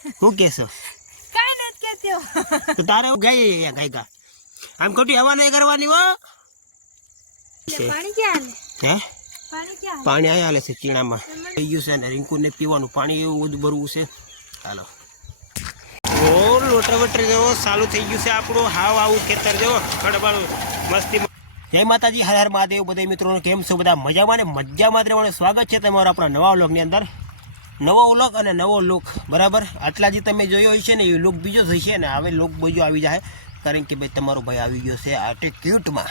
હું કેસો કાઈ નથી કેતો તો તારે ગઈ ગાયકા આમ ખોટી હવા નહીં કરવાની હો પાણી ક્યાં હે પાણી ક્યાં પાણી આયા હાલે છે ચીણામાં થઈ ગયું છે ને રિંકુને પીવાનું પાણી એવું બધું ભરવું છે હાલો ઓ લોટર વટર જેવો ચાલુ થઈ ગયું છે આપણું હાવ આવું ખેતર જેવો ખડબાળું મસ્તી જય માતાજી હર હર મહાદેવ બધા મિત્રોને કેમ છો બધા મજામાં ને મજામાં જ રહેવાનું સ્વાગત છે તમારા આપણા નવા વ્લોગની અંદર નવો વ્લોગ અને નવો લુક બરાબર આટલા જે તમે જોયો હોય છે ને એ લુક બીજો થઈ છે ને હવે લુક બીજો આવી જાય કારણ કે ભાઈ તમારો ભાઈ આવી ગયો છે એટીટ્યુડમાં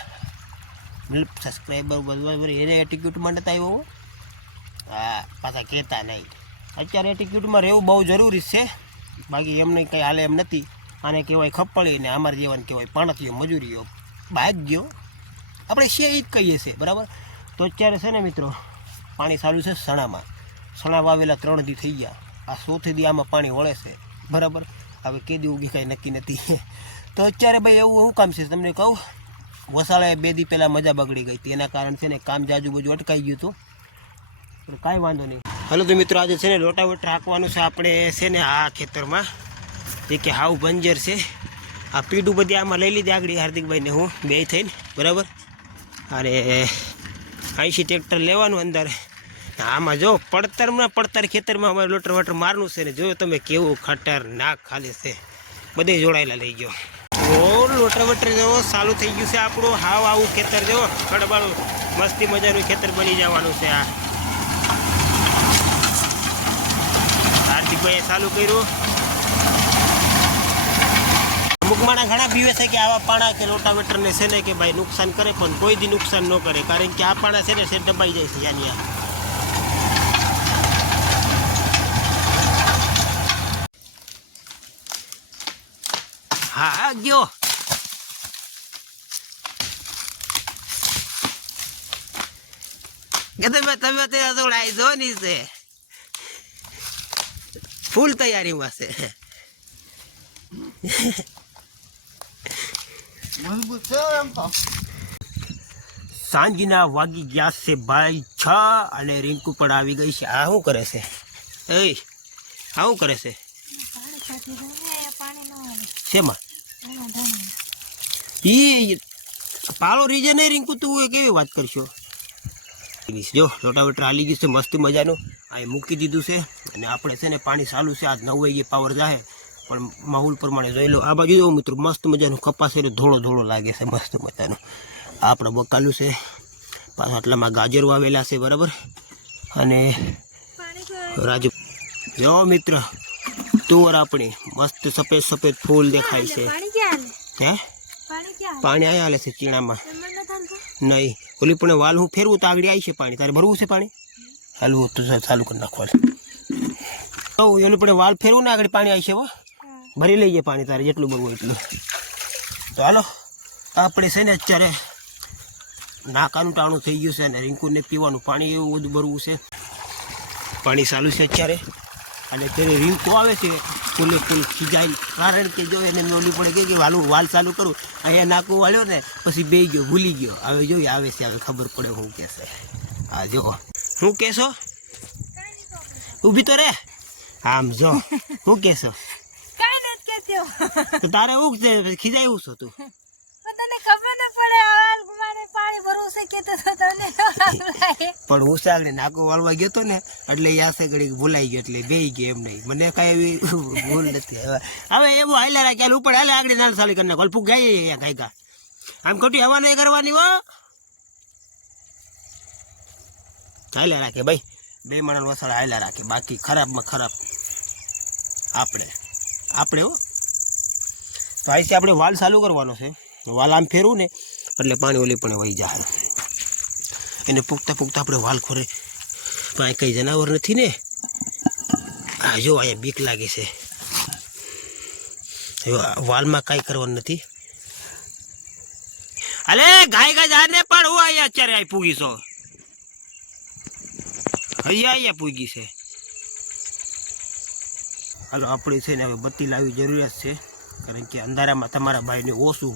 મતલબ સબસ્ક્રાઈબર બરાબર એને એટીટ્યુડમાં નતા આવ્યો હા પાછા કહેતા નહીં અત્યારે એટીટ્યુડમાં રહેવું બહુ જરૂરી છે બાકી એમને કંઈ હાલે એમ નથી આને કહેવાય ખપ્પળી ને અમારે જેવાને કહેવાય પાણતીઓ મજૂરીઓ ભાગ્યો આપણે છે એ જ કહીએ છીએ બરાબર તો અત્યારે છે ને મિત્રો પાણી ચાલુ છે સણામાં સણા વાવેલા 3 દી થઈ ગયા આ 4થી દી આમાં પાણી વળે છે બરાબર હવે કેદી ઉગી કાંઈ નક્કી નથી તો અત્યારે ભાઈ એવું શું કામ છે તમને કહું વસાળે 2 દી પહેલાં મજા બગડી ગઈ હતી એના કારણે છે ને કામ જાજુ બધું અટકાઈ ગયું હતું પણ કાંઈ વાંધો નહીં હલો તો મિત્રો આજે છે ને લોટાવટર હાંકવાનું છે આપણે છે ને આ ખેતરમાં જે કે હાવ બંજર છે આ પીડું બધી આમાં લઈ લીધી આગળ હાર્દિકભાઈને હું બે થઈને બરાબર અને 80 ટ્રેક્ટર લેવાનું અંદર આમાં જો પડતર ખેતરમાં અમારે લોટર વટર મારનું છે ને જોયો તમે કેવું ખતરનાક ખાલી છે બધે જોડાયેલા લઈ ગયો ઓ લોટર વટર જેવો ચાલુ થઈ ગયું છે આપણું હાવ આવું ખેતર જેવો ખડબાળું મસ્તી મજાનું ખેતર બની જવાનું છે આ હાર્દિકભાઈએ ચાલુ કર્યું અમુક માણા ઘણા પીવે છે કે આવા પાણા કે લોટાવેટરને છે ને કે ભાઈ નુકસાન કરે પણ કોઈ દી નુકસાન ન કરે કારણ કે આ પાણા છે ને છે દબાઈ જાય છે યાની હા ગયો તમે થોડા જો ની છે ફૂલ તૈયારીમાં છે સાંજના વાગી ગયા છે ભાઈ 6 અને રિંકુ પણ આવી ગઈ છે આ શું કરે છે એ આ શું કરે છે શેમાં એ પાળો રીજે નહીં રિંકુ તું કેવી વાત કરશો જો લોટાવેટર હાલી ગયું છે મસ્ત મજાનું આ મૂકી દીધું છે અને આપણે છે ને પાણી ચાલુ છે આજ 9 વાગે પાવર જાય પણ માહોલ પ્રમાણે જોઈ લો આ બાજુ જો મિત્રો મસ્ત મજાનું કપાસ એટલે ધોળો લાગે છે મસ્ત મજાનું આપણે બકાલું છે પાછા આટલામાં ગાજર વાવેલા છે બરાબર અને રાજુ જો મિત્ર તુવર આપણી મસ્ત સફેદ ફૂલ દેખાય છે હે પાણી આયા હાલે છે ચીણામાં નહીં ઓલી પણ વાલ હું ફેરવું તો આગળ આવી છે પાણી તારે ભરવું છે પાણી હાલવું તો ચાલુ કરી નાખવા ઓલી પણ વાલ ફેરવું ને આગળ પાણી આવી છે ભરી લઈએ પાણી તારે જેટલું ભરવું એટલું તો હાલો આપણે છે ને અત્યારે નાકાનું ટાણું થઈ ગયું છે અને રિંકુને પીવાનું પાણી એવું બધું ભરવું છે પાણી ચાલુ છે અત્યારે અને ત્યારે રિંકુ આવે છે ફૂલે ફૂલ ખીજાય કારણ કે જો એને નોલી પડે કે વાલ ચાલુ કરું અહીંયા નાકું વાળ્યો ને પછી બે ગયો ભૂલી ગયો હવે જોઈએ આવે છે હવે ખબર પડે શું કહેશે હા જો શું કહેશો ઊભી તો રે આમ જો શું કહેશો તો તારે એવું છે ખીજાય એવું છો તું તને ખબર ન પડે હાલ મારે પાણી ભરવું છે કે તો તને પણ હું ચાલે નાકું વાળવા ગયો તો ને એટલે યાદ છે ઘડી ભૂલાઈ ગયો એટલે બે ગયો એમ નહીં મને કાંઈ એવી ભૂલ નથી હવે એવું હાલ્યા રાખે ઉપર હાલે આગળ નાલ સાલી કરી નાખો ફૂક ગાય ગાયકા આમ ખોટી હવા નહીં કરવાની હો હાલ્યા રાખે ભાઈ 2 માણસ વસાડા હાલ્યા રાખે બાકી ખરાબમાં ખરાબ આપણે હો તો અહીંથી આપણે વાલ ચાલુ કરવાનો છે વાલ આમ ફેરવું ને એટલે પાણી ઓલી પણ વહી જાય એને પૂગતા આપણે વાલ ખોરે પણ કંઈ જનાવર નથી ને આ જો અહીંયા બીક લાગે છે વાલમાં કાંઈ કરવાનું નથી અલે ગાય જાને પણ હું અહીંયા અત્યારે આવી પૂગી છો અહીંયા પૂગી છે હાલો આપણે છે ને હવે બત્તી લાવવી જરૂરિયાત છે કારણ કે અંધારામાં તમારા ભાઈને ઓછું